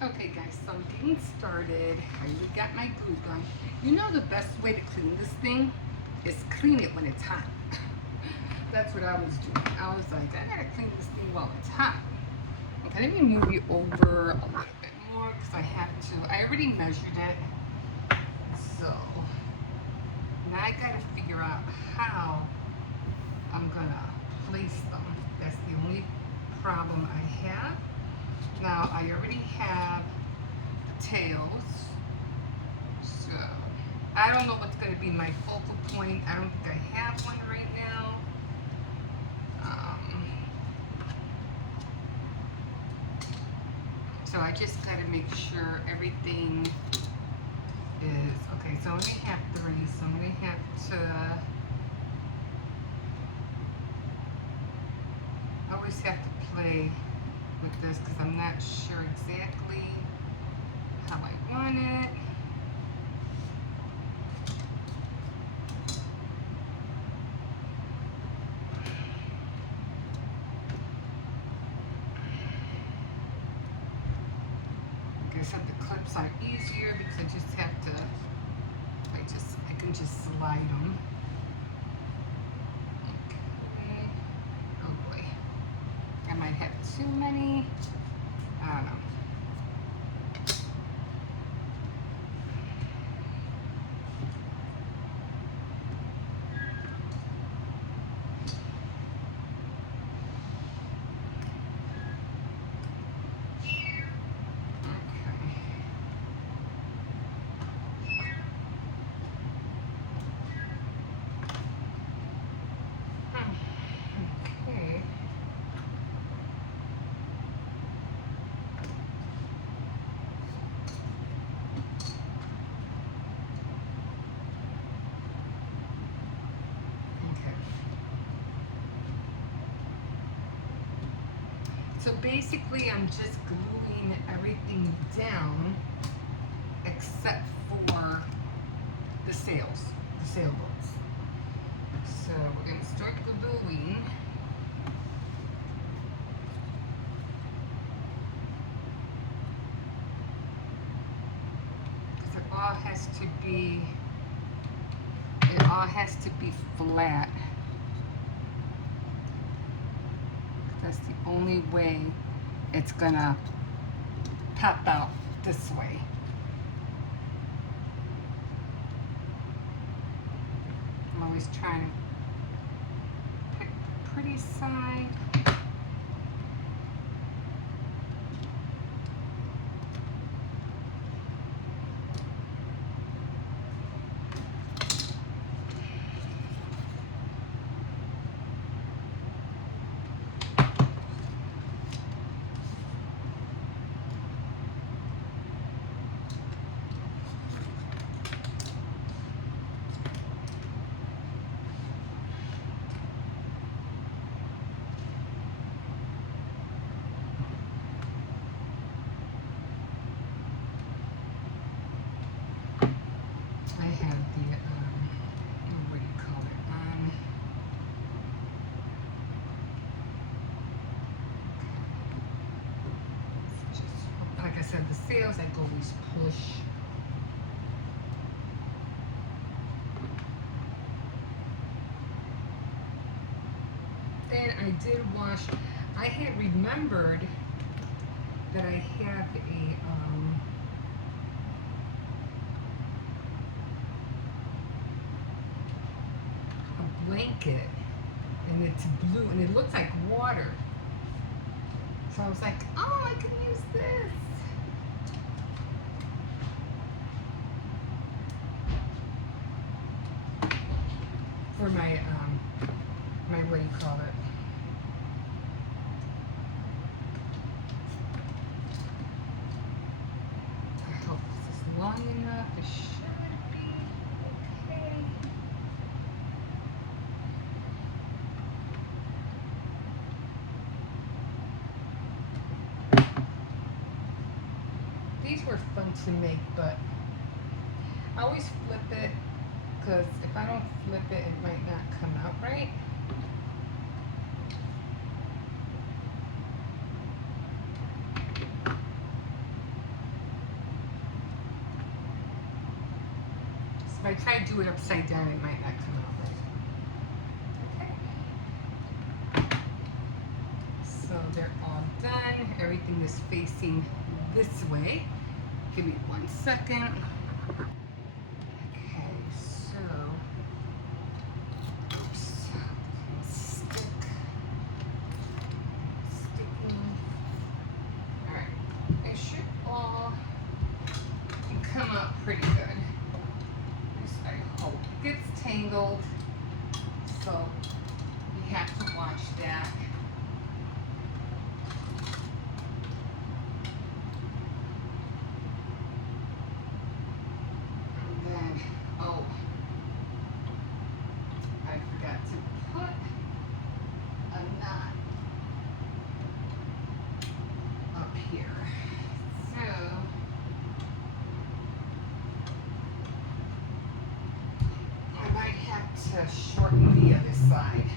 Okay guys, so I'm getting started. I already got my glue gun. You know the best way to clean this thing is clean it when it's hot. That's what I was doing. I was like, I gotta clean this thing while it's hot. Okay, let me move you over a little bit more because I have to. I already measured it. So now I gotta figure out how I'm gonna place them. That's the only problem I have. Now I already have tails, so I don't know what's going to be my focal point. I don't think I have one right now. So I just got to make sure everything is okay. So I only have 3, so I'm going to have to. I always have to play with this because I'm not sure exactly how I want it. I guess the clips are easier because I just have to, I can just slide them. Okay. Oh boy. I might have too many. I don't know. Okay. So basically I'm just gluing everything down except for the sails, the sailboats. So we're going to start gluing. Because it all has to be flat. That's the only way it's gonna pop out this way. I'm always trying to pick the pretty side. I have the, what do you call it? Just, like I said, the sails I can always push. Then I did wash. I had remembered that I have a blanket, and it's blue, and it looks like water. So I was like, oh, I can use this. For my, what do you call it? I hope this is long enough. It should be okay. These were fun to make, but I always flip it because if I don't flip it, it might not come out right. If I try to do it upside down, it might not come out right. Okay. So they're all done. Everything is facing this way. Give me 1 second. Okay, so, oops, sticking. All right, it should all come out pretty good. At least I hope. It gets tangled, so you have to watch that. Oh, I forgot to put a knot up here. So, I might have to shorten the other side.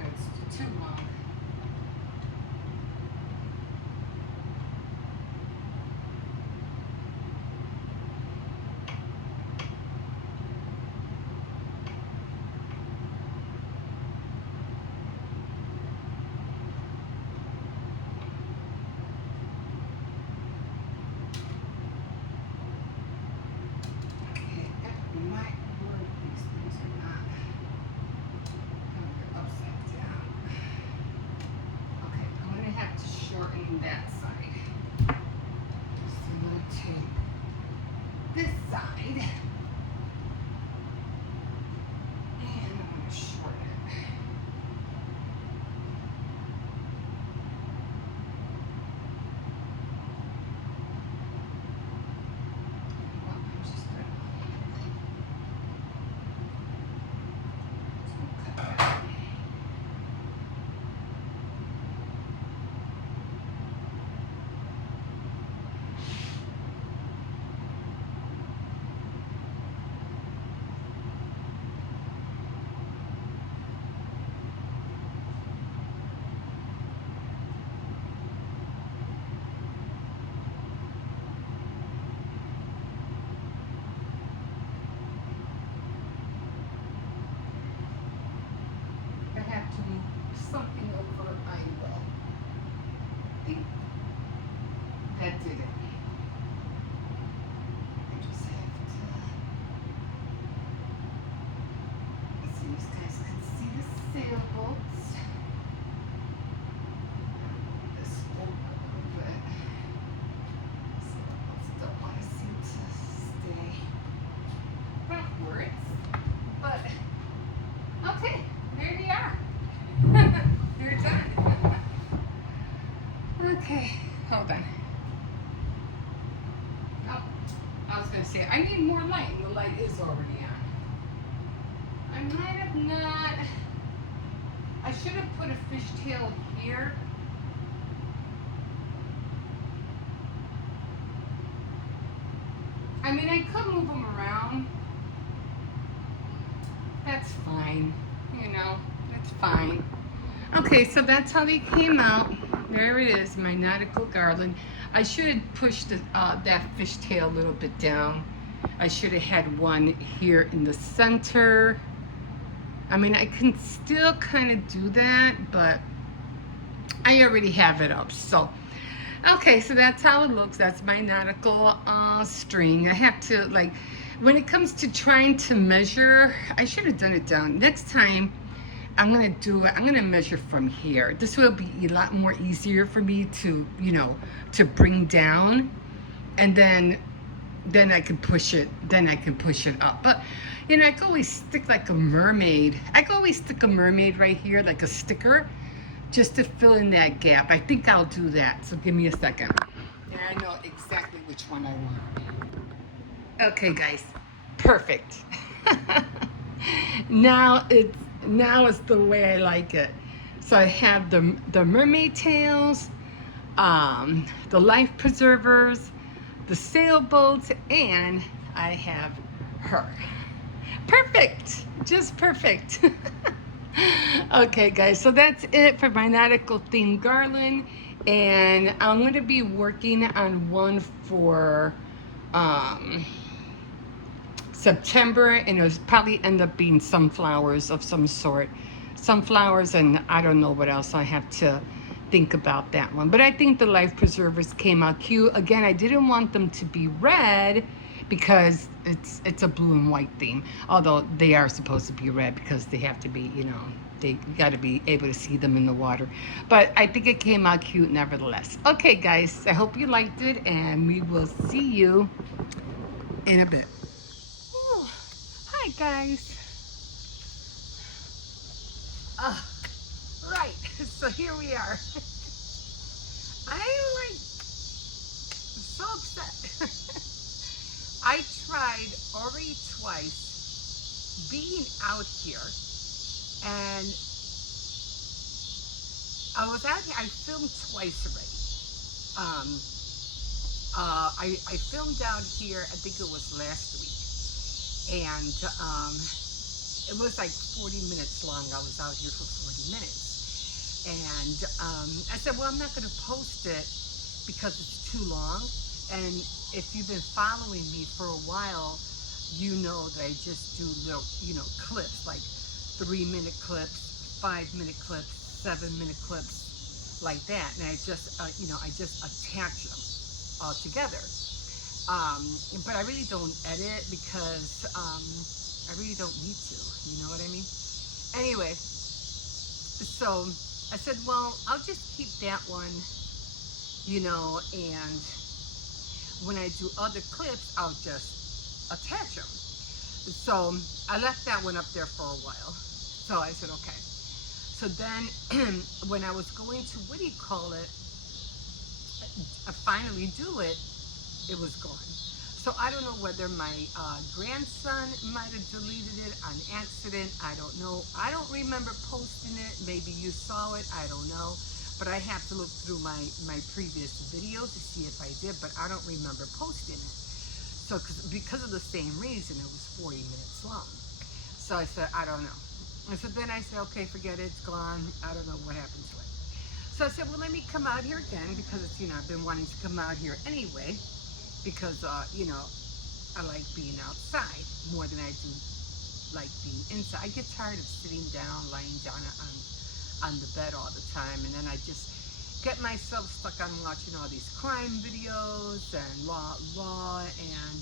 It's too long. That side. So I'm going to take this side and I'm going to shorten it. Well, I'm just going to cut that. If I have to move something over, I will. I think that did it. I just have to, let's see if you guys can see the sailboats. This over a little bit. Sailboats don't want to seem to stay backwards, but okay, there they are. They're done. Okay, hold on. Oh, I was going to say, I need more light, and the light is already on. I might have not, I should have put a fishtail here. I mean, I could move them around. That's fine, you know, that's fine. Okay, so that's how they came out. There it is, my Nautical Garland. I should have pushed that fishtail a little bit down. I should have had one here in the center. I mean, I can still kind of do that, but I already have it up. So, okay, so that's how it looks. That's my nautical string. I have to, like, when it comes to trying to measure, I should have done it down. Next time, I'm gonna measure from here. This will be a lot more easier for me to, you know, to bring down, and then I can push it, up. But, you know, I can always stick like a mermaid. I can always stick a mermaid right here, like a sticker, just to fill in that gap. I think I'll do that, so give me a second. Yeah, I know exactly which one I want. Okay, guys, perfect. Now it's the way I like it. So I have the mermaid tails, the life preservers, the sailboats, and I have her. Perfect, just perfect. Okay, guys, so that's it for my nautical themed garland. And I'm going to be working on one for um, September, and it'll probably end up being sunflowers of some sort. Sunflowers, and I don't know what else. I have to think about that one. But I think the life preservers came out cute. Again, I didn't want them to be red because it's a blue and white theme. Although they are supposed to be red because they have to be, they got to be able to see them in the water. But I think it came out cute nevertheless. Okay, guys, I hope you liked it, and we will see you in a bit. Ooh. Hi, guys. Right, so here we are. I'm like so upset. I tried already twice being out here, and I was out here. I filmed twice already. I filmed out here. I think it was last week, and it was like 40 minutes long. I was out here for 40 minutes, and I said, well, I'm not going to post it because it's too long. And if you've been following me for a while, you know that I just do little, clips, like 3-minute clips, 5-minute clips, 7-minute clips, like that. And I just, I just attach them all together. But I really don't edit because I really don't need to. You know what I mean? Anyway, so I said, well, I'll just keep that one, and when I do other clips, I'll just attach them. So I left that one up there for a while. So I said, okay. So then when I was going to, what do you call it, finally do it, it was gone. So I don't know whether my grandson might have deleted it on accident. I don't know. I don't remember posting it. Maybe you saw it. I don't know. But I have to look through my previous videos to see if I did, but I don't remember posting it. So because of the same reason, it was 40 minutes long. So I said, I don't know. And so then I said, okay, forget it. It's gone. I don't know what happened to it. So I said, well, let me come out here again because it's, I've been wanting to come out here anyway because, I like being outside more than I do like being inside. I get tired of sitting down, lying down on the bed all the time, and then I just get myself stuck on watching all these crime videos and law and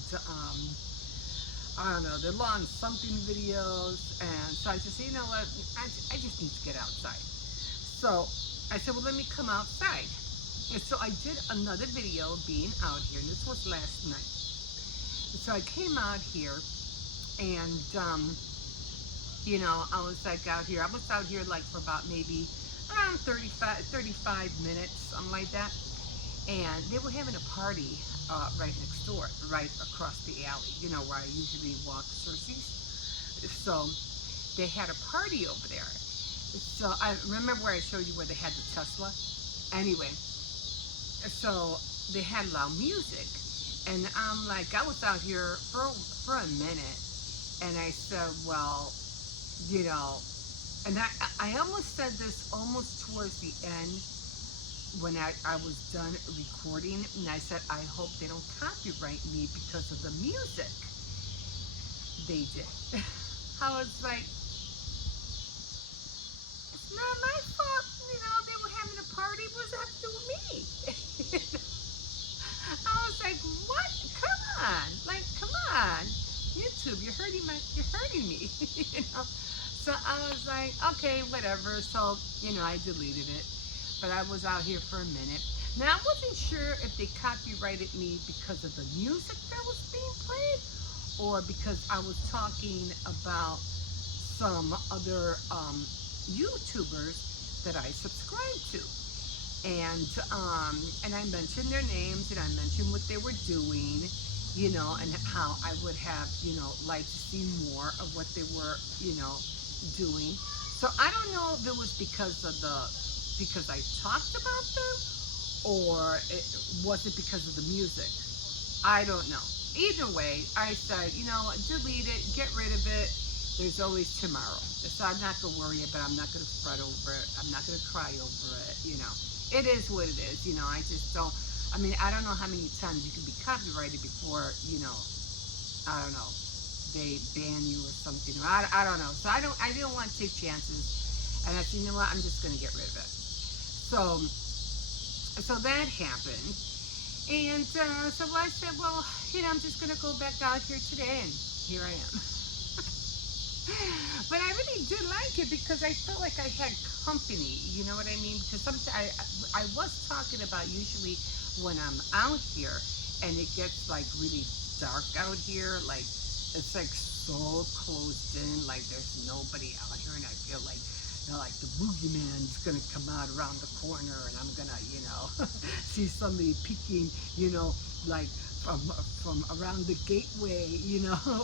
I don't know, the law and something videos, and so I just said, you know what, I just need to get outside. So I said, well, let me come outside. And so I did another video being out here, and this was last night. So I came out here, and I was like out here. I was out here like for about maybe around 35 minutes, something like that. And they were having a party right next door, right across the alley, where I usually walk Cersei's. So they had a party over there. So I remember where I showed you where they had the Tesla. Anyway, so they had loud music. And I'm like, I was out here for a minute. And I said, well, and I almost said this almost towards the end when I was done recording, and I said, I hope they don't copyright me because of the music. They did. I was like, it's not my fault, they were having a party. What does that have to do with me? I was like, what? Come on. Like, come on. YouTube, you're hurting me. So I was like, okay, whatever. So, I deleted it. But I was out here for a minute. Now, I wasn't sure if they copyrighted me because of the music that was being played or because I was talking about some other YouTubers that I subscribe to. And I mentioned their names, and I mentioned what they were doing, and how I would have, liked to see more of what they were, doing. So I don't know if it was because I talked about them, or was it because of the music? I don't know. Either way, I said, delete it, get rid of it. There's always tomorrow. So I'm not going to worry about it. I'm not going to fret over it. I'm not going to cry over it, it is what it is. I just don't. I mean, I don't know how many times you can be copyrighted before I don't know, they ban you or something. Or I don't know. So I didn't want to take chances, and I said, you know what, I'm just gonna get rid of it. So that happened, and so I said, well, I'm just gonna go back out here today, and here I am. But I really did like it because I felt like I had company. You know what I mean? Because sometimes I was talking about usually when I'm out here and it gets like really dark out here, like it's like so closed in, like there's nobody out here, and I feel like like the boogeyman's gonna come out around the corner, and I'm gonna see somebody peeking, like from around the gateway,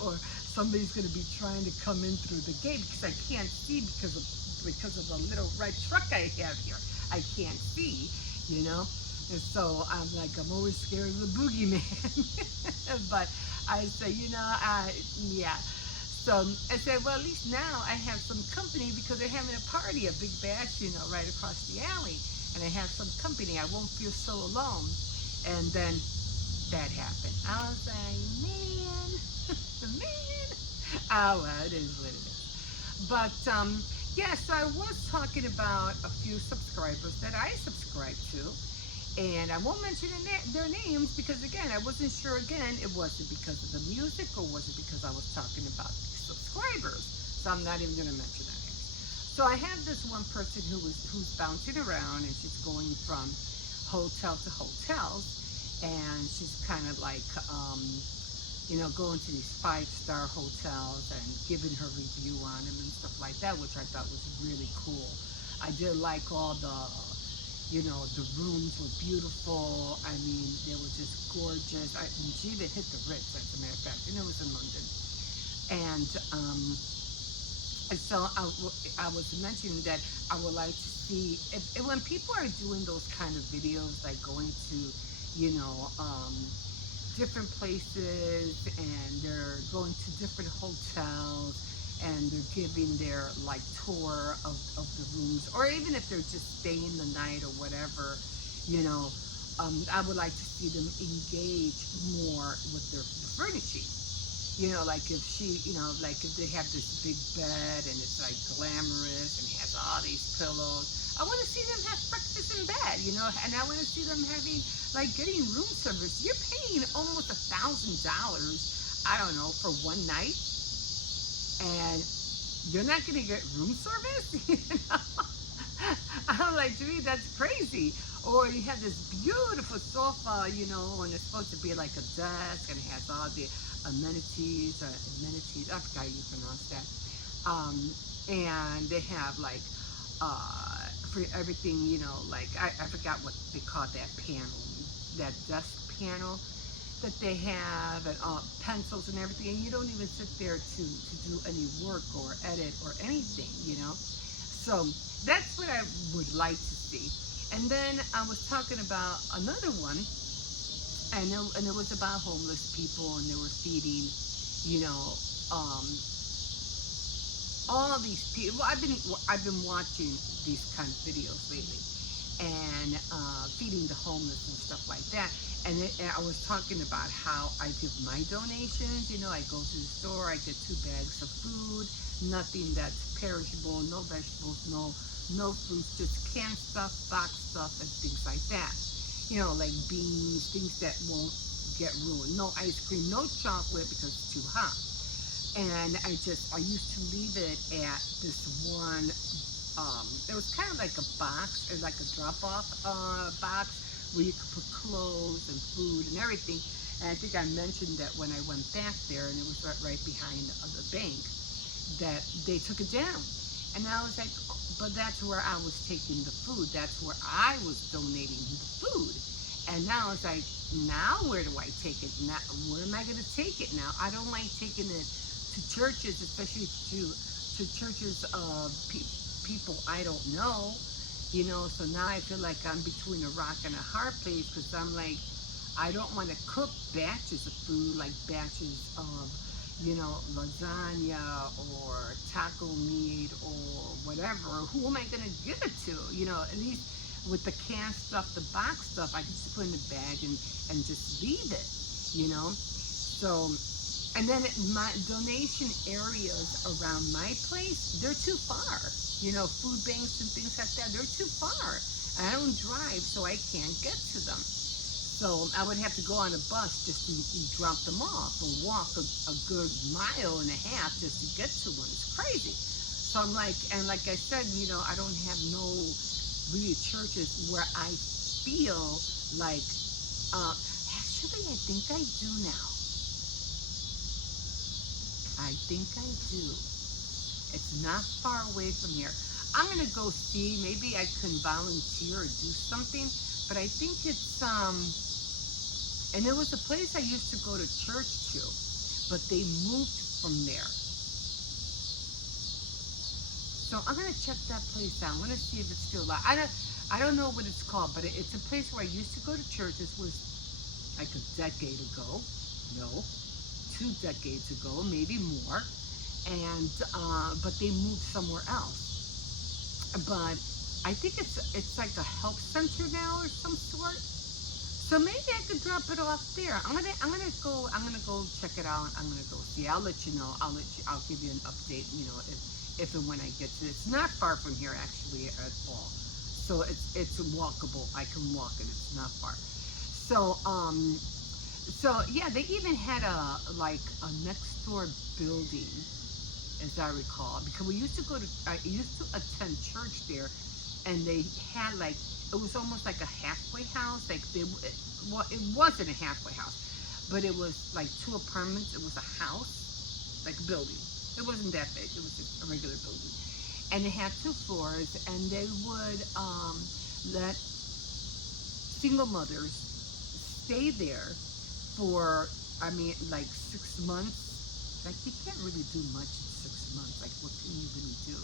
or somebody's going to be trying to come in through the gate because I can't see because of the little red truck I have here. I can't see, and so I'm always scared of the boogeyman. But I say, yeah. So I said, well, at least now I have some company because they're having a party, a big bash, right across the alley, and I have some company. I won't feel so alone. And then that happened. I was like, man, man. Oh, well, it is what it is. But yeah, so I was talking about a few subscribers that I subscribe to, and I won't mention their names because again, I wasn't sure. Again, it wasn't because of the music or was it because I was talking about these subscribers. So I'm not even going to mention their names. So I have this one person who's bouncing around and she's going from hotel to hotels, and she's kind of like going to these 5-star hotels and giving her review on them and stuff like that, which I thought was really cool. I did like all the rooms were beautiful. I mean, they were just gorgeous. And she even hit the Ritz, as a matter of fact, and it was in London. And so I was mentioning that I would like to see if when people are doing those kind of videos, like going to, different places and they're going to different hotels and they're giving their like tour of the rooms, or even if they're just staying the night or whatever, I would like to see them engage more with their furnishing. Like if like if they have this big bed and it's like glamorous and has all these pillows, I want to see them have breakfast in bed, and I want to see them having like getting room service. You're paying almost $1,000, I don't know, for one night, and you're not going to get room service. I'm like, to me, that's crazy. Or you have this beautiful sofa, and it's supposed to be like a desk and it has all the amenities, I forgot how you pronounce that. And they have like, for everything, like, I forgot what they call that panel, that desk panel that they have, and pencils and everything, and you don't even sit there to do any work or edit or anything, So that's what I would like to see. And then I was talking about another one, and it was about homeless people, and they were feeding, you know, um, all these people. Well, I've been watching these kind of videos lately, and feeding the homeless and stuff like that. And I was talking about how I give my donations. I go to the store, I get 2 bags of food, nothing that's perishable, no vegetables, no fruits, just canned stuff, box stuff, and things like that. Like beans, things that won't get ruined. No ice cream, no chocolate because it's too hot. And I used to leave it at this one, it was kind of like a box, or like a drop-off box where you could put clothes and food and everything. And I think I mentioned that when I went back there, and it was right behind the bank, that they took it down. And I was like, oh, but that's where I was taking the food. That's where I was donating the food. And now it's like, now where do I take it? Now, where am I going to take it now? I don't like taking it to churches, especially to churches of people I don't know. So now I feel like I'm between a rock and a hard place, because I'm like, I don't want to cook batches of food, like batches of, lasagna or taco meat or whatever. Who am I going to give it to? At least with the canned stuff, the box stuff, I can just put in a bag and just leave it, you know. So, and then my donation areas around my place, they're too far. You know, food banks and things like that, they're too far. And I don't drive, so I can't get to them. So I would have to go on a bus just to drop them off or walk a good mile and a half just to get to one. It's crazy. So I'm like, and like I said, you know, I don't have no really churches where I feel like, actually, I think I do now. I think I do. It's not far away from here. I'm gonna go see. Maybe I can volunteer or do something. But I think it's and it was a place I used to go to church to, but they moved from there. So I'm gonna check that place out. I'm gonna see if it's still alive. I don't know what it's called, but it's a place where I used to go to church. This was like a decade ago. No, 2 decades ago, maybe more. And but they moved somewhere else. But I think it's like a health center now or some sort. So maybe I could drop it off there. I'm gonna go check it out. I'm gonna go see. I'll let you know. I'll give you an update. You know, if and when I get to it. It's not far from here actually at all. So it's walkable. I can walk it. It's not far. So yeah, they even had a next door building, as I recall, because I used to attend church there, and they had like, it was almost like a halfway house. Like well, it wasn't a halfway house, but it was like 2 apartments. It was a house, like a building. It wasn't that big. It was just a regular building, and it had 2 floors, and they would let single mothers stay there for, I mean, like 6 months. Like, you can't really do much in 6 months. Like, what can you really do?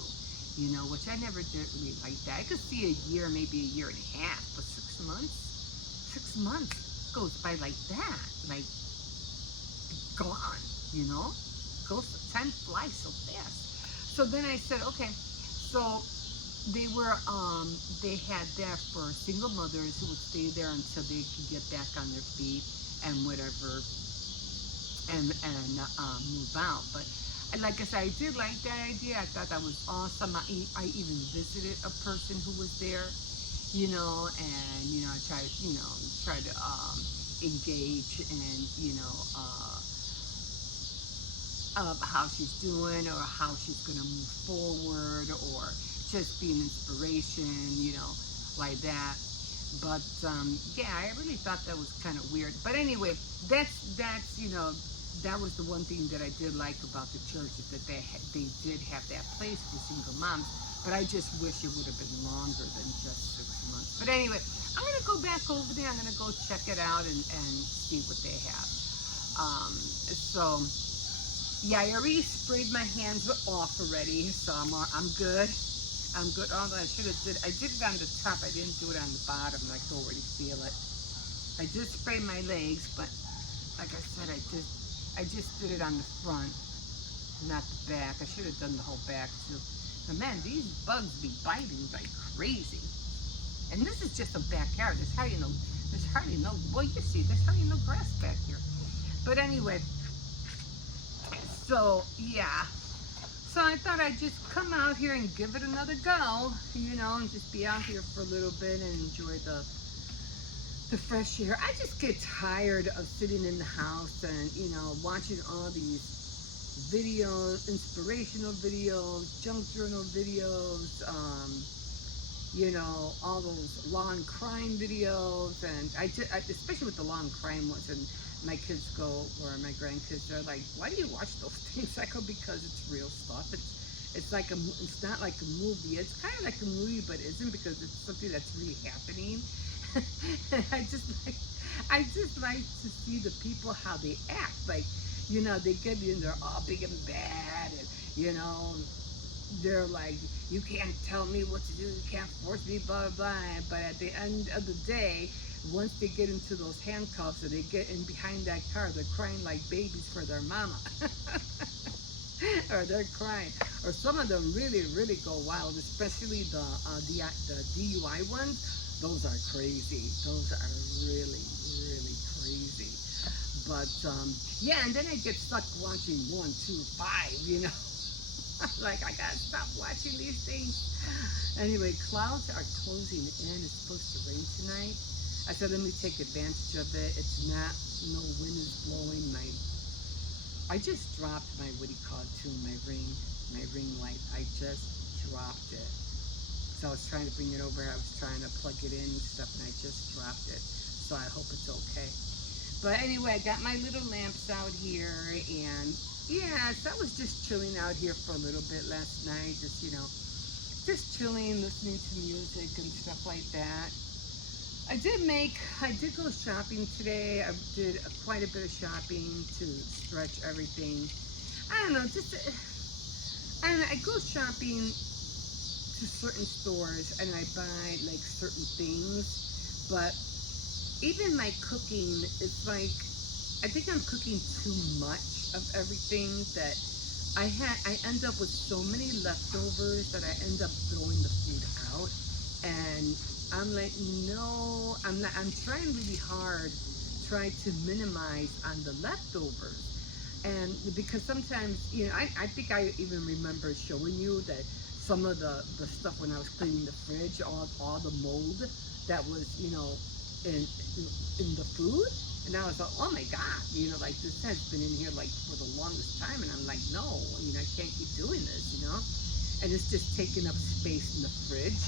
You know, which I never did really like that. I could see a year, maybe a year and a half, but 6 months? 6 months goes by like that. Like, gone, you know? Time flies so fast. So then I said, okay, so they had that for single mothers who would stay there until they could get back on their feet and whatever, and move out. But like I said, I did like that idea. I thought that was awesome. I even visited a person who was there, you know, and you know, I tried to engage and how she's doing or how she's gonna move forward, or just be an inspiration, you know, like that. But yeah, I really thought that was kind of weird. But anyway, that's that was the one thing that I did like about the church, is that they did have that place for single moms. But I just wish it would have been longer than just 6 months. But anyway, I'm gonna go back over there. I'm gonna go check it out and see what they have. So yeah, I already sprayed my hands off already, so I'm good. I'm good. Although I did it on the top. I didn't do it on the bottom. I can already feel it. I did spray my legs, but like I said, I just did it on the front, not the back. I should have done the whole back too. But man, these bugs be biting like crazy. And this is just a backyard. There's hardly no, well, you see, there's hardly no grass back here. But anyway, so yeah. So I thought I'd just come out here and give it another go, you know, and just be out here for a little bit and enjoy the fresh air. I just get tired of sitting in the house and, you know, watching all these videos, inspirational videos, junk journal videos, you know, all those law and crime videos, and especially with the law and crime ones, and my kids go, or my grandkids are like, why do you watch those things? I go, because it's real stuff. It's not like a movie. It's kind of like a movie, but isn't, because it's something that's really happening. I just like to see the people, how they act. Like, you know, they get in, they're all big and bad, and you know, they're like, you can't tell me what to do, you can't force me, blah, blah, blah. But at the end of the day, once they get into those handcuffs and they get in behind that car, they're crying like babies for their mama. Or they're crying. Or some of them really, really go wild, especially the DUI ones. those are crazy. Those are really, really crazy. But yeah, and then I get stuck watching 1, 2, 5. Like I gotta stop watching these things. Anyway, clouds are closing in. It's supposed to rain tonight. I said, let me take advantage of it. It's not, no wind is blowing. I just dropped my, what do you call it, too, my ring light. I just dropped it. So I was trying to bring it over. I was trying to plug it in and stuff, and I just dropped it. So I hope it's okay. But anyway, I got my little lamps out here, and yes, I was just chilling out here for a little bit last night, just chilling, listening to music and stuff like that. I did go shopping today. I did quite a bit of shopping to stretch everything. I don't know, I go shopping to certain stores and I buy like certain things, but even my cooking, it's like I think I'm cooking too much of everything that I end up with so many leftovers that I end up throwing the food out. And I'm like, no, I'm not. I'm trying really hard, try to minimize on the leftovers. And because sometimes, I think I even remember showing you that some of the stuff when I was cleaning the fridge, all the mold that was, in in the food. And I was like, oh my God, like this has been in here like for the longest time. And I'm like, no, I can't keep doing this. And it's just taking up space in the fridge.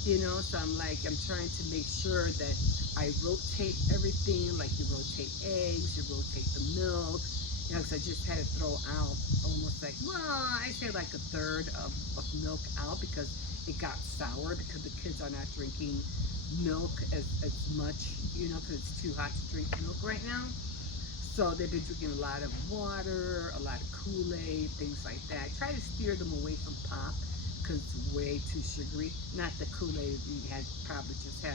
So I'm trying to make sure that I rotate everything, like you rotate eggs, you rotate the milk, because I just had to throw out almost like, well, I say like a third of milk out because it got sour because the kids are not drinking milk as much, because it's too hot to drink milk right now. So they've been drinking a lot of water, a lot of Kool-Aid, things like that. I try to steer them away from pop because it's way too sugary. Not the Kool-Aid you had probably just had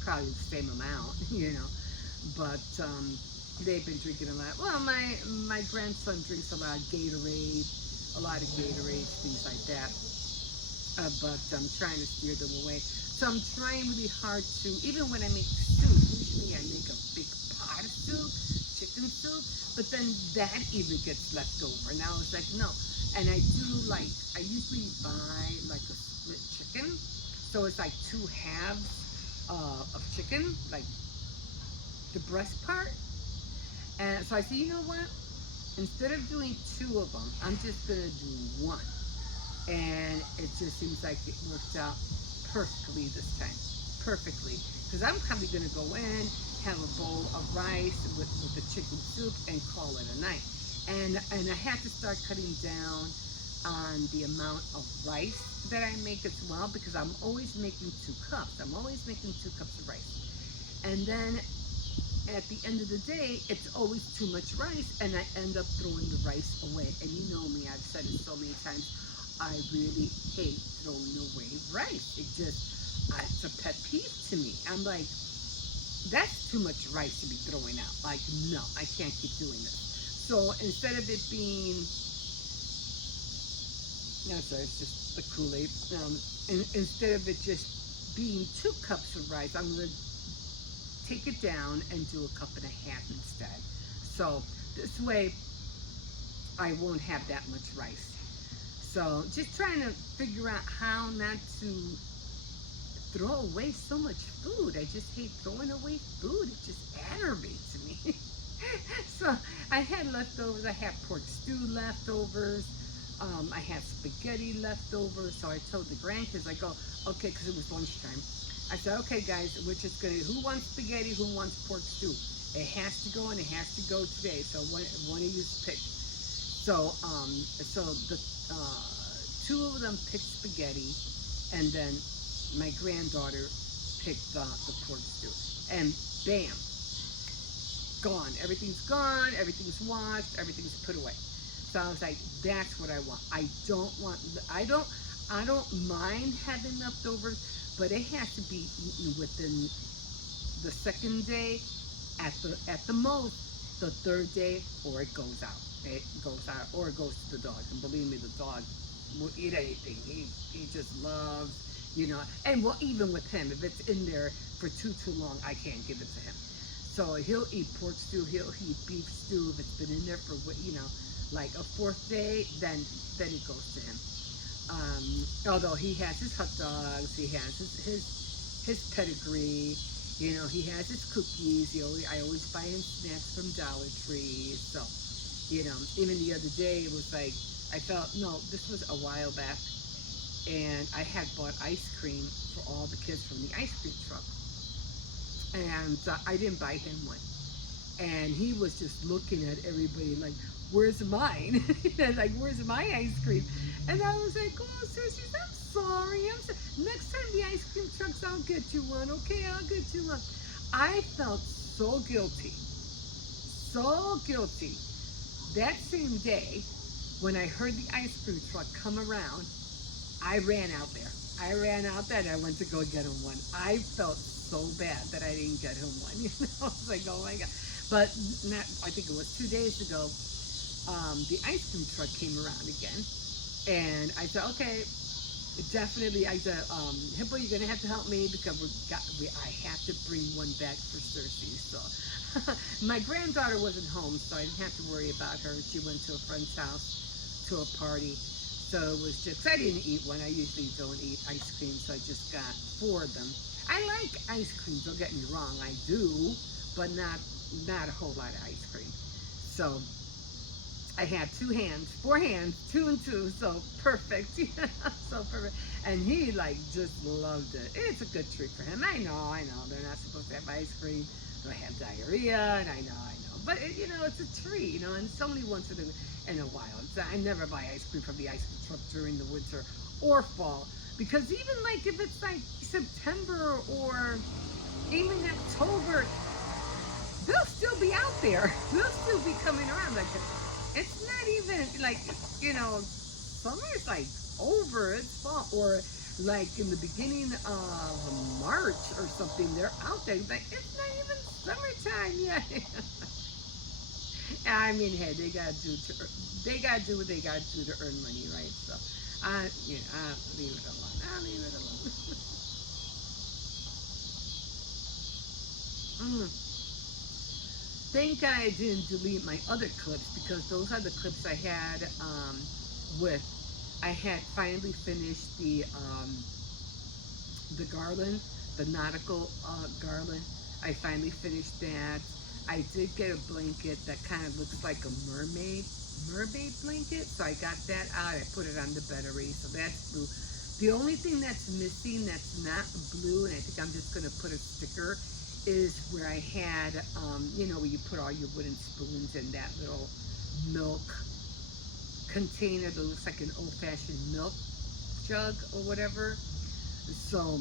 probably the same amount. But they've been drinking a lot. Well, my grandson drinks a lot of Gatorade, things like that. But I'm trying to steer them away. So I'm trying really hard to, even when I make soup, usually I make a big pot of soup, chicken soup, but then that even gets left over. And I was like, no. And I usually buy like a split chicken. So it's like two halves of chicken, like the breast part. And so I said, you know what? Instead of doing two of them, I'm just going to do one. And it just seems like it worked out perfectly this time. Perfectly. Because I'm probably going to go in, have a bowl of rice with the chicken soup, and call it a night. And I had to start cutting down on the amount of rice that I make as well, because I'm always making 2 cups. I'm always making 2 cups of rice. And then at the end of the day, it's always too much rice, and I end up throwing the rice away. And you know me, I've said it so many times, I really hate throwing away rice. It's a pet peeve to me. I'm like, that's too much rice to be throwing out. Like, no, I can't keep doing this. So instead of it being, no, sorry, it's just the Kool-Aid. Instead of it just being 2 cups of rice, I'm going to take it down and do 1.5 cups instead. So this way, I won't have that much rice. So just trying to figure out how not to throw away so much food. I just hate throwing away food. It just aggravates me. So I had leftovers. I had pork stew leftovers. I had spaghetti leftovers. So I told the grandkids, I go, okay, because it was lunchtime. I said, okay, guys, we're just going to, who wants spaghetti, who wants pork stew? It has to go and it has to go today. So one of you pick. So the 2 of them picked spaghetti, and then my granddaughter picked the pork stew. And bam, gone. Everything's gone, everything's washed, everything's put away. So I was like, that's what I want. I don't mind having leftovers, but it has to be eaten within the second day, at the most, the third day, or it goes out. It goes out, or it goes to the dog. And believe me, the dog will eat anything. He just loves. you know. And well, even with him, if it's in there for too long, I can't give it to him. So he'll eat pork stew, he'll eat beef stew if it's been in there for like a fourth day, then it goes to him. Although he has his hot dogs, he has his pedigree, he has his cookies. I always buy him snacks from Dollar Tree. So, even the other day it was like I felt no, this was a while back, and I had bought ice cream for all the kids from the ice cream truck, and I didn't buy him one, and he was just looking at everybody like, "Where's mine?" Like, "Where's my ice cream?" And I was like, "Oh, sissies, I'm sorry. Next time the ice cream trucks, I'll get you one. Okay, I'll get you one." I felt so guilty, so guilty. That same day, when I heard the ice cream truck come around, I ran out there. I ran out there and I went to go get him one. I felt so bad that I didn't get him one. I was like, oh my God. But not, I think it was 2 days ago, the ice cream truck came around again. And I said, okay, definitely. I said, Hippo, you're gonna have to help me because I have to bring one back for Cersei. So my granddaughter wasn't home, so I didn't have to worry about her. She went to a friend's house to a party. So it was just, I didn't eat one. I usually don't eat ice cream, so I just got four of them. I like ice cream, don't get me wrong, I do, but not a whole lot of ice cream. So I had two hands, four hands, two and two, so perfect. So perfect. And he like just loved it. It's a good treat for him. I know, they're not supposed to have ice cream. They have diarrhea, and I know. But it's a treat, and it's only once in a while. I never buy ice cream from the ice cream truck during the winter or fall, because even like if it's like September or even October, they'll still be out there. They'll still be coming around. Like, it's not even like, summer's like over, it's fall, or like in the beginning of March or something, they're out there. Like, it's not even summertime yet. I mean, hey, they gotta do what they gotta do to earn money, right? So, I leave it alone. I leave it alone. Thank God I didn't delete my other clips, because those are the clips I had with. I had finally finished the garland, the nautical garland. I finally finished that. I did get a blanket that kind of looks like a mermaid blanket, so I got that out. I put it on the battery, so that's blue. The only thing that's missing that's not blue, and I think I'm just going to put a sticker, is where I had, where you put all your wooden spoons in that little milk container that looks like an old-fashioned milk jug or whatever. So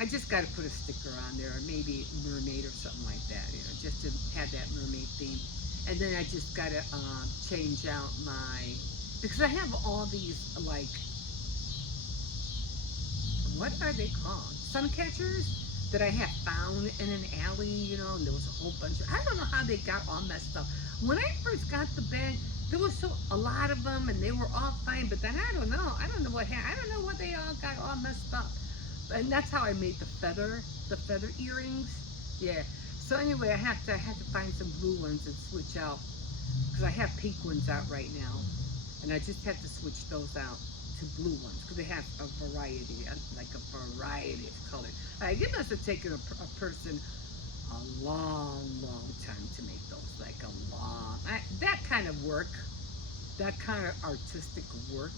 I just got to put a sticker on there, or maybe mermaid or something like that, just to have that mermaid theme. And then I just got to change out because I have all these, like, what are they called? Sun catchers that I have found in an alley, and there was a whole bunch I don't know how they got all messed up. When I first got the bag, there was a lot of them, and they were all fine, but then I don't know. I don't know what happened. I don't know what they all got all messed up. And that's how I made the feather earrings. Yeah. So anyway, I had to find some blue ones and switch out, because I have pink ones out right now, and I just had to switch those out to blue ones, because they have a variety, like a variety of colors. Like, it must have taken a person a long time to make those. Like that kind of work, that kind of artistic work,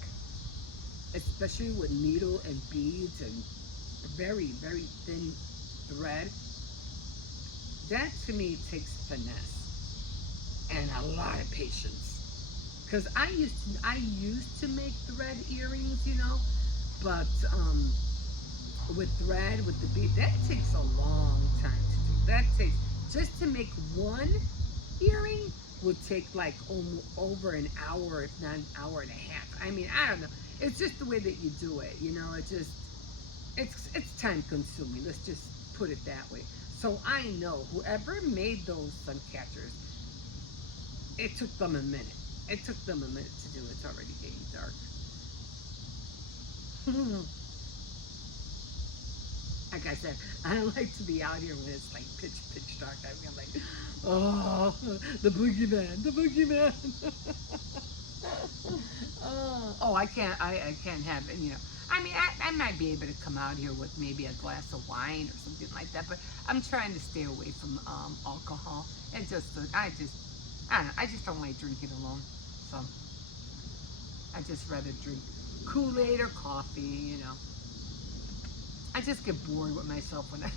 especially with needle and beads and very thin thread. That to me takes finesse and a lot of patience. Because I used to make thread earrings, but with thread, with the bead, that takes a long time to do. That takes, just to make one earring would take like over an hour, if not an hour and a half. I mean, I don't know. It's just the way that you do it, it's time consuming. Let's just put it that way. So I know whoever made those sun catchers, it took them a minute. It took them a minute to do it. It's already getting dark. Like I said, I don't like to be out here when it's like pitch dark. I feel like, oh, the boogeyman, the boogeyman. Oh, I can't have it, you know. I mean, I might be able to come out here with maybe a glass of wine or something like that, but I'm trying to stay away from alcohol. And I don't know, I just don't like drinking alone. So I just rather drink Kool-Aid or coffee, you know. I just get bored with myself when I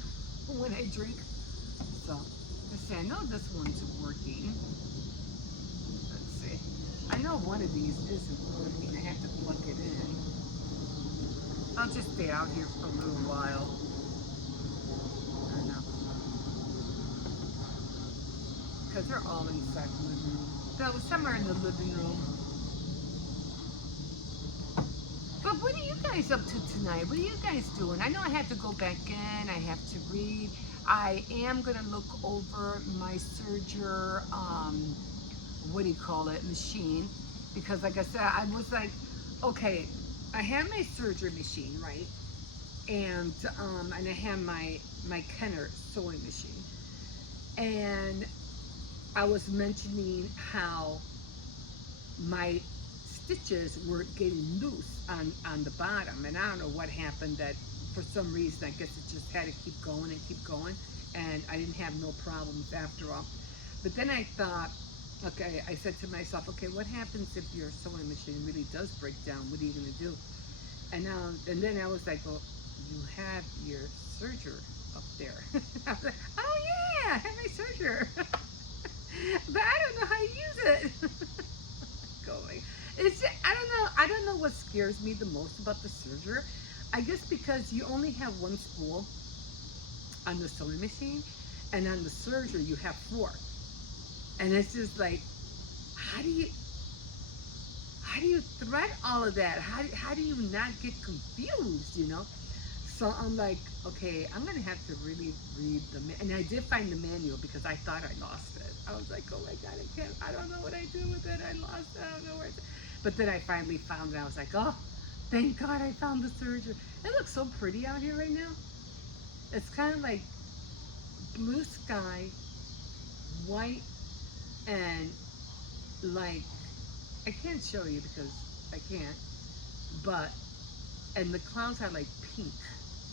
when I drink. So let's see. I know this one's working. Let's see. I know one of these isn't working. I have to plug it in. I'll just stay out here for a little while. I don't know. Because they're all inside the living room. So somewhere in the living room. But what are you guys up to tonight? What are you guys doing? I know I have to go back in. I have to read. I am going to look over my Serger, what do you call it, machine. Because like I said, I was like, okay, I have my Serger machine, right? And I have my Kenner sewing machine. And I was mentioning how my stitches were getting loose on the bottom, and I don't know what happened, that for some reason I guess it just had to keep going and keep going, and I didn't have no problems after all. But then I thought, okay, I said to myself, okay, what happens if your sewing machine really does break down? What are you going to do? And then I was like, well, you have your serger up there. I was like, oh yeah, I have my serger. But I don't know how to use it. Going. It's just, I don't know what scares me the most about the serger. I guess because you only have one spool on the sewing machine, and on the serger you have four. And it's just like, how do you thread all of that? How do you not get confused, you know? So I'm like, okay, I'm gonna have to really read and I did find the manual because I thought I lost it. I was like, oh my God, I don't know what I do with it. I lost it, I don't know where it's. But then I finally found it. I was like, oh, thank God I found the serger. It looks so pretty out here right now. It's kind of like blue sky, white, and like, I can't show you because I can't, but, and the clouds are like pink.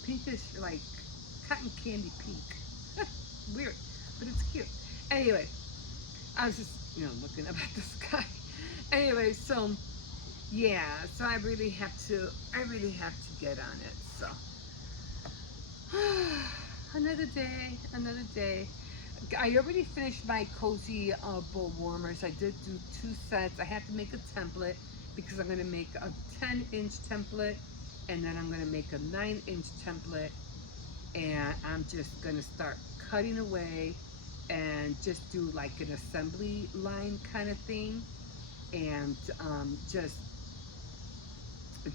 Pinkish, like cotton candy pink. Weird, but it's cute. Anyway, I was just, looking up at the sky. Anyway, so yeah, so I really have to get on it. So another day. I already finished my cozy bowl warmers. I did do 2 sets. I had to make a template because I'm going to make a 10-inch template, and then I'm going to make a 9-inch template, and I'm just going to start cutting away and just do like an assembly line kind of thing, and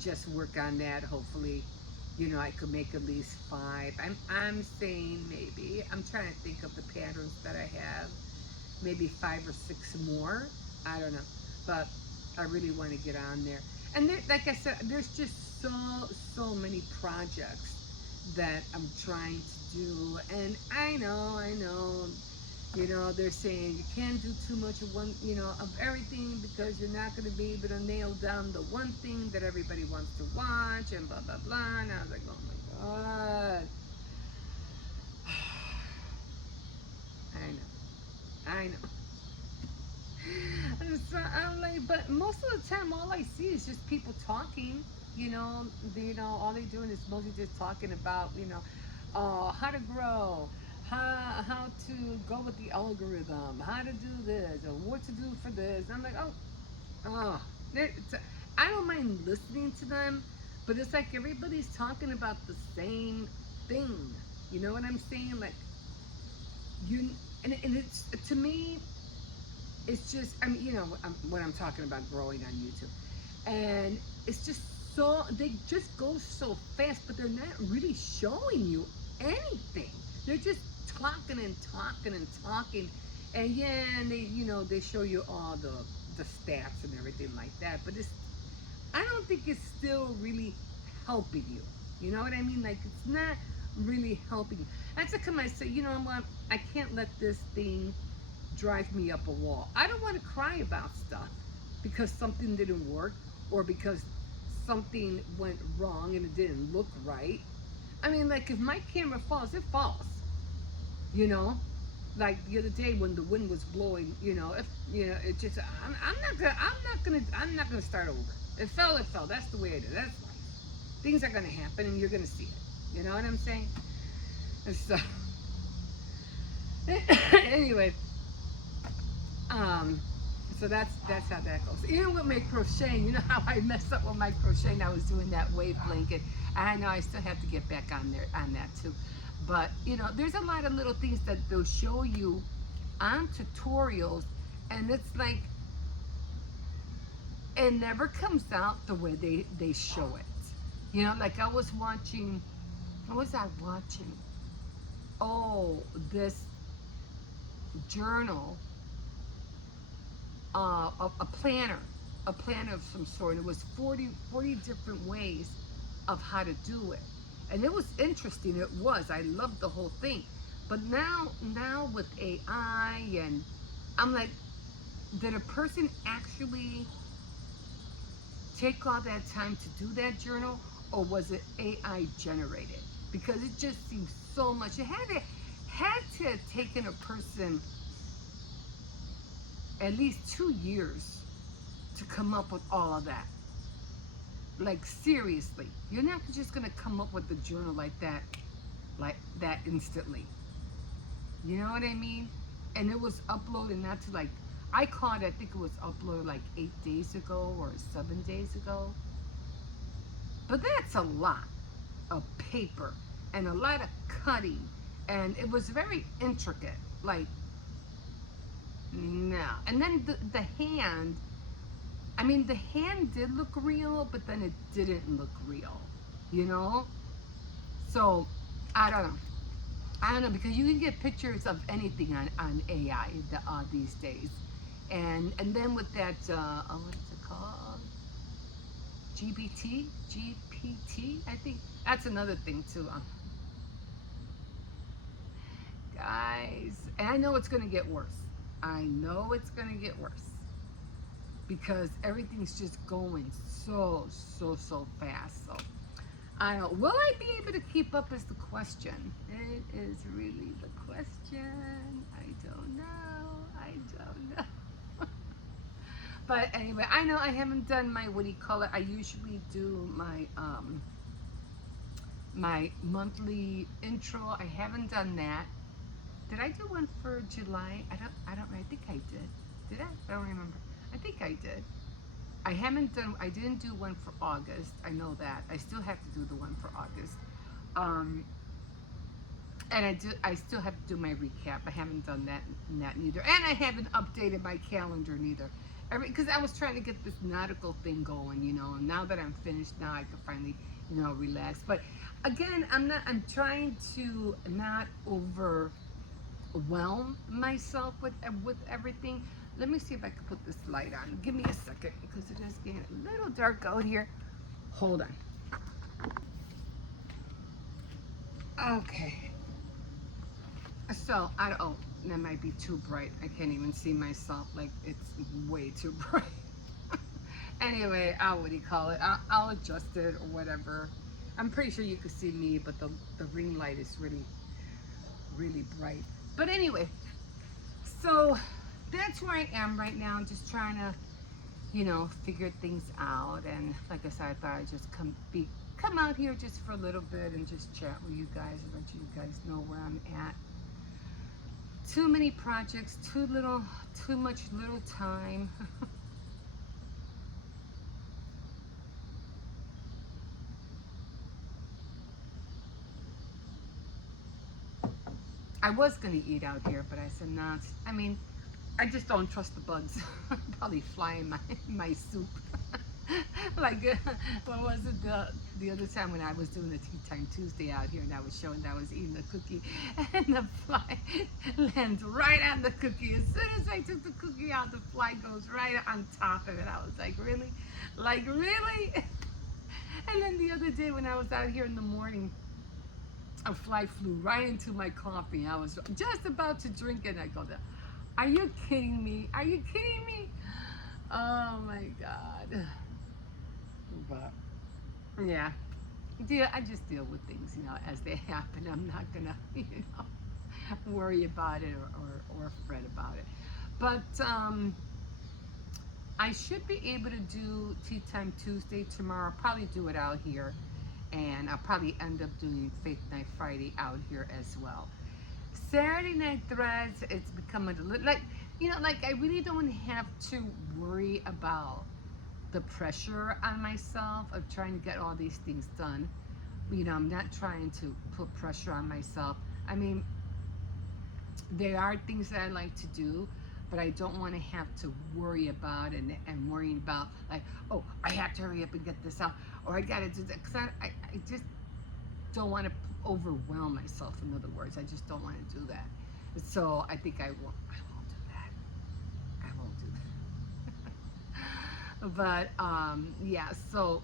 just work on that. Hopefully, I could make at least 5. I'm saying maybe. I'm trying to think of the patterns that I have. Maybe 5 or 6 more. I don't know. But I really want to get on there. And there, like I said, there's just so many projects that I'm trying to do. And I know, they're saying you can't do too much of one, of everything, because you're not going to be able to nail down the one thing that everybody wants to watch, and blah, blah, blah. And I was like, oh my God. I know. And so I'm like, but most of the time, all I see is just people talking. All they're doing is mostly just talking about, how to grow, how to go with the algorithm, how to do this, or what to do for this. And I'm like, I don't mind listening to them, but it's like everybody's talking about the same thing. You know what I'm saying? Like, and it's, to me, it's just, when I'm talking about growing on YouTube, and it's just they just go so fast, but they're not really showing you anything. They're just talking and talking and talking, and yeah, and they show you all the stats and everything like that, but I don't think it's still really helping you. You know what I mean? Like, it's not really helping. That's how come I say, you know what, I can't let this thing drive me up a wall. I don't want to cry about stuff because something didn't work or because something went wrong and it didn't look right. I mean, like if my camera falls, it falls. You know, like the other day when the wind was blowing. You know, if you know, it just I'm not gonna start over. It fell. It fell. That's the way it is. That's life. Things are gonna happen, and you're gonna see it. You know what I'm saying? And so, anyway, um, so that's how that goes. Even with my crocheting, you know how I messed up with my crocheting. I was doing that wave blanket. I know I still have to get back on there on that too. But you know, there's a lot of little things that they'll show you on tutorials, and it's like it never comes out the way they show it. You know, like I was watching. What was I watching? Oh, this journal, a planner of some sort. It was 40 different ways of how to do it. And it was interesting. It was. I loved the whole thing. But now with AI and I'm like, did a person actually take all that time to do that journal or was it AI generated? Because it just seems so much. It had to have taken a person at least 2 years to come up with all of that. Like seriously, you're not just gonna come up with a journal like that instantly. You know what I mean? And it was uploaded not to like I caught. I think it was uploaded like 8 days ago or 7 days ago. But that's a lot of paper and a lot of cutting, and it was very intricate. Like no, and then the hand. I mean, the hand did look real, but then it didn't look real, you know? So, I don't know. I don't know, because you can get pictures of anything on AI these days. And then with that, what is it called? GPT, I think. That's another thing, too. Guys, and I know it's going to get worse. I know it's going to get worse. Because everything's just going so fast. So I don't. Will I be able to keep up? Is the question. It is really the question. I don't know. I don't know. But anyway, I know I haven't done my what do you call it? I usually do my monthly intro. I haven't done that. Did I do one for July? I don't. I think I did. Did I? I don't remember. I think I did. I didn't do one for August. I know that. I still have to do the one for August. Um, and I still have to do my recap. I haven't done that neither. And I haven't updated my calendar neither. Because I was trying to get this nautical thing going, you know, and now that I'm finished, now I can finally, you know, relax. But again, I'm trying to not overwhelm myself with everything. Let me see if I can put this light on. Give me a second because it is getting a little dark out here. Hold on. Okay. So, oh, that might be too bright. I can't even see myself. Like, it's way too bright. Anyway, what do you call it? I'll adjust it or whatever. I'm pretty sure you can see me, but the ring light is really bright. But anyway, so that's where I am right now. I'm just trying to, you know, figure things out. And like I said, I thought I'd just come out here just for a little bit and just chat with you guys and let you guys know where I'm at. Too many projects, too much little time. I was gonna eat out here, but I said no. I mean, I just don't trust the bugs. Probably fly in my soup. Like what was it the other time when I was doing the Tea Time Tuesday out here and I was showing that I was eating the cookie and the fly lands right on the cookie. As soon as I took the cookie out, the fly goes right on top of it. I was like, really? Like really? And then the other day when I was out here in the morning, a fly flew right into my coffee. I was just about to drink it. And I go, are you kidding me? Are you kidding me? Oh my God. But yeah, I just deal with things, as they happen. I'm not gonna, worry about it or fret about it. But I should be able to do Tea Time Tuesday tomorrow. I'll probably do it out here, and I'll probably end up doing Faith Night Friday out here as well. Saturday Night Threads, it's become a little like, like I really don't have to worry about the pressure on myself of trying to get all these things done. I'm not trying to put pressure on myself. I mean, there are things that I like to do, but I don't want to have to worry about and worrying about like, oh, I have to hurry up and get this out, or I gotta do that, because I just don't want to overwhelm myself. In other words, I just don't want to do that. So I think I won't do that. I won't do that. But yeah, so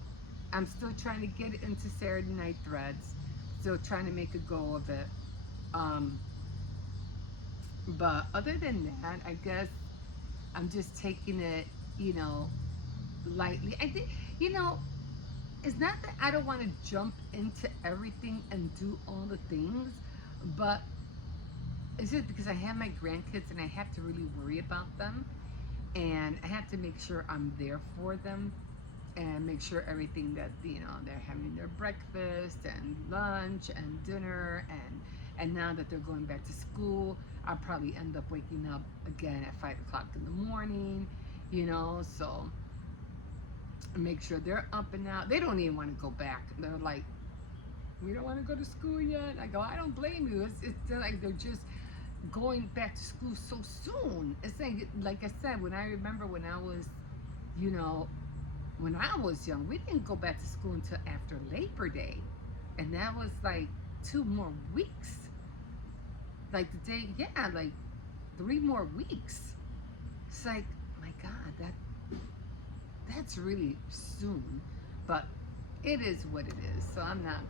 I'm still trying to get into Saturday Night Threads, still trying to make a go of it. Um, but other than that, I guess I'm just taking it, you know, lightly. I think, you know, it's not that I don't want to jump into everything and do all the things, but it's just because I have my grandkids and I have to really worry about them, and I have to make sure I'm there for them and make sure everything that, they're having their breakfast and lunch and dinner, and now that they're going back to school, I'll probably end up waking up again at 5 o'clock in the morning, so make sure they're up and out. They don't even want to go back. They're like, we don't want to go to school yet. I go, I don't blame you. It's like they're just going back to school so soon. It's like I said, when I remember when I was, you know, when I was young, we didn't go back to school until after Labor Day. And that was like 2 more weeks. Like the day, yeah, like 3 more weeks. It's like, my God, that's really soon. But it is what it is. So I'm not,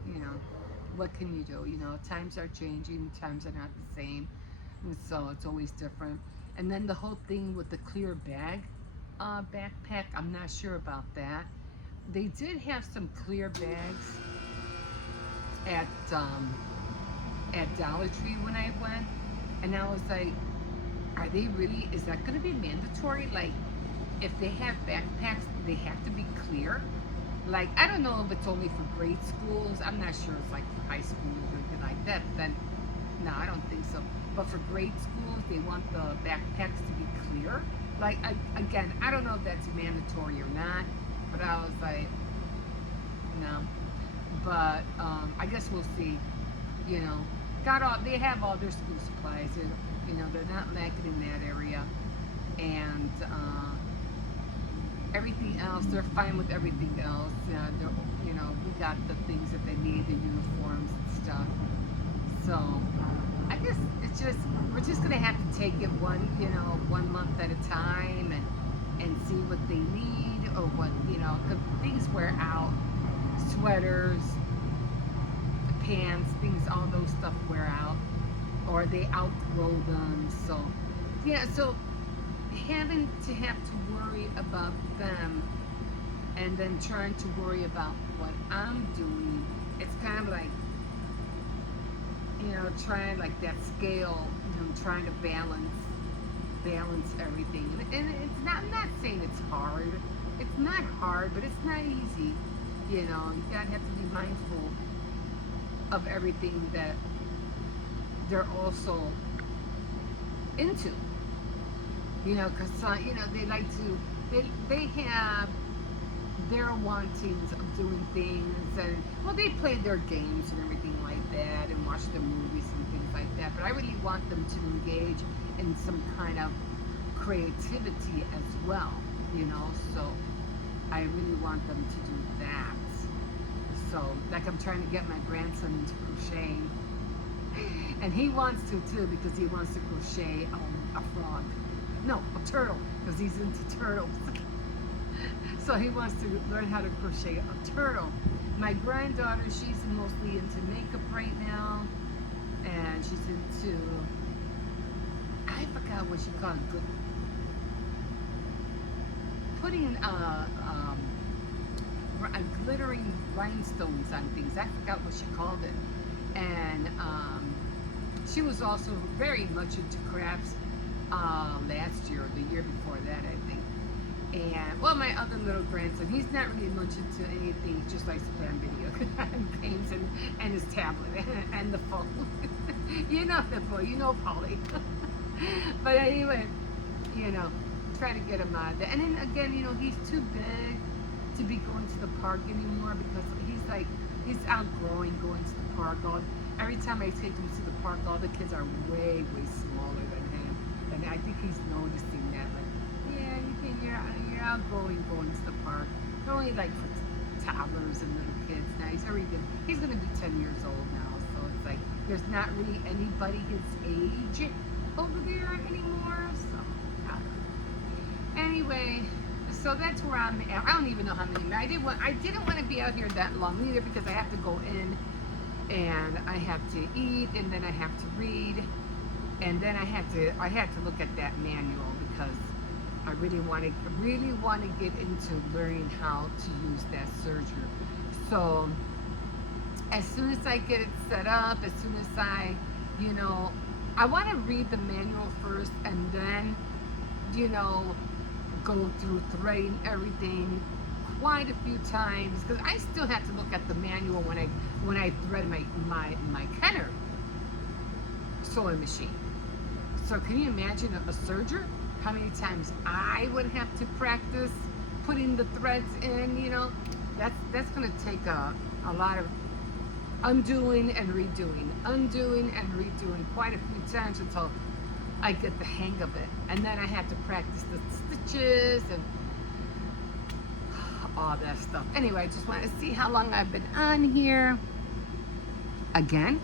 what can you do? Times are changing, times are not the same. And so it's always different. And then the whole thing with the clear bag backpack, I'm not sure about that. They did have some clear bags at Dollar Tree when I went, and I was like, are they really? Is that going to be mandatory? Like, if they have backpacks, they have to be clear. Like, I don't know if it's only for grade schools. I'm not sure it's like for high schools or anything like that. Then, no, I don't think so. But for grade schools, they want the backpacks to be clear. Like, again, I don't know if that's mandatory or not. But I was like, no. But I guess we'll see. They have all their school supplies. They're not lacking in that area. And everything else, they're fine with everything else. We got the things that they need, the uniforms and stuff. So I guess we're just gonna have to take it one month at a time, and see what they need, or what, 'cause things wear out. Sweaters, pants, things, all those stuff wear out, or they outgrow them. So yeah, so having to worry about them, and then trying to worry about what I'm doing, it's kind of like, trying like that scale, trying to balance everything. And it's not, I'm not saying it's hard. It's not hard, but it's not easy. You gotta have to be mindful of everything that they're also into. Because they like to, they have their wantings of doing things, and well, they play their games and everything like that, and watch their movies and things like that. But I really want them to engage in some kind of creativity as well. So I really want them to do that. So, like, I'm trying to get my grandson into crocheting, and he wants to too, because he wants to crochet a frog. No, a turtle, because he's into turtles. So he wants to learn how to crochet a turtle. My granddaughter, she's mostly into makeup right now, and she's into, I forgot what she called it, putting glittering rhinestones on things. I forgot what she called it. And she was also very much into crafts last year or the year before that, I think. And well, my other little grandson, he's not really much into anything, he just likes to play on video games and his tablet and the phone. You know the boy, you know Polly. But anyway, you know, try to get him out of there. And then again, you know, he's too big to be going to the park anymore because he's outgrowing going to the park. Every time I take him to the park, all the kids are way smaller than him, and I think he's noticing that. Like, yeah, you're outgrowing going to the park. They're only like for toddlers and little kids now. He's gonna be 10 years old now, so it's like there's not really anybody his age over there anymore. So anyway. So that's where I'm at. I don't even know how many. I didn't want to be out here that long either because I have to go in and I have to eat and then I have to read and then I had to look at that manual because I really want to get into learning how to use that serger. So as soon as I get it set up, as soon as I want to read the manual first and then go through threading everything quite a few times because I still have to look at the manual when I thread my Kenner sewing machine. So can you imagine a serger? How many times I would have to practice putting the threads in? That's going to take a lot of undoing and redoing quite a few times until I get the hang of it. And then I have to practice the stitches and all that stuff. Anyway, I just want to see how long I've been on here. Again.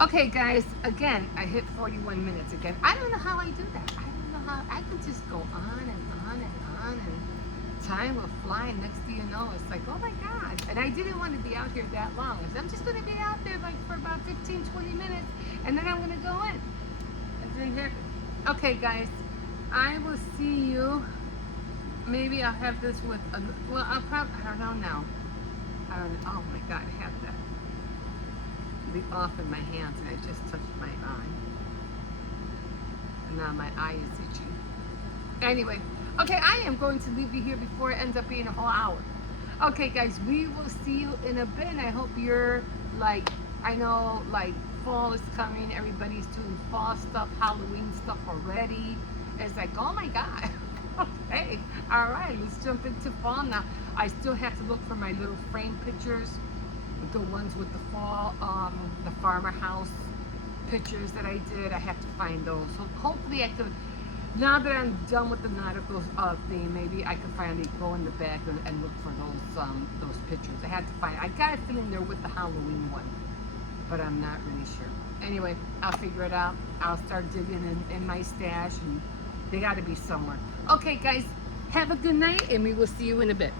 Okay, guys, again, I hit 41 minutes again. I don't know how I do that. I don't know how. I could just go on and on and on, and time will fly. Next thing you know, it's like, oh my God. And I didn't want to be out here that long. I'm just going to be out there like for about 15, 20 minutes, and then I'm going to go in. It didn't happen. Okay, guys, I will see you. Maybe I'll have this with, well, I don't know now. Oh my God, I have that off in my hands and I just touched my eye. And now my eye is itchy. Anyway, okay, I am going to leave you here before it ends up being a whole hour. Okay, guys, we will see you in a bit. I hope you're I know fall is coming. Everybody's doing fall stuff, Halloween stuff already. It's like, oh my God. Okay, all right, let's jump into fall now. I still have to look for my little frame pictures, the ones with the fall, the farmer house pictures that I did. I have to find those. So hopefully I could, now that I'm done with the nautical thing, maybe I could finally go in the back and look for those pictures. I got a feeling they're with the Halloween one, but I'm not really sure. Anyway, I'll figure it out. I'll start digging in my stash, and they got to be somewhere. Okay, guys, have a good night, and we will see you in a bit.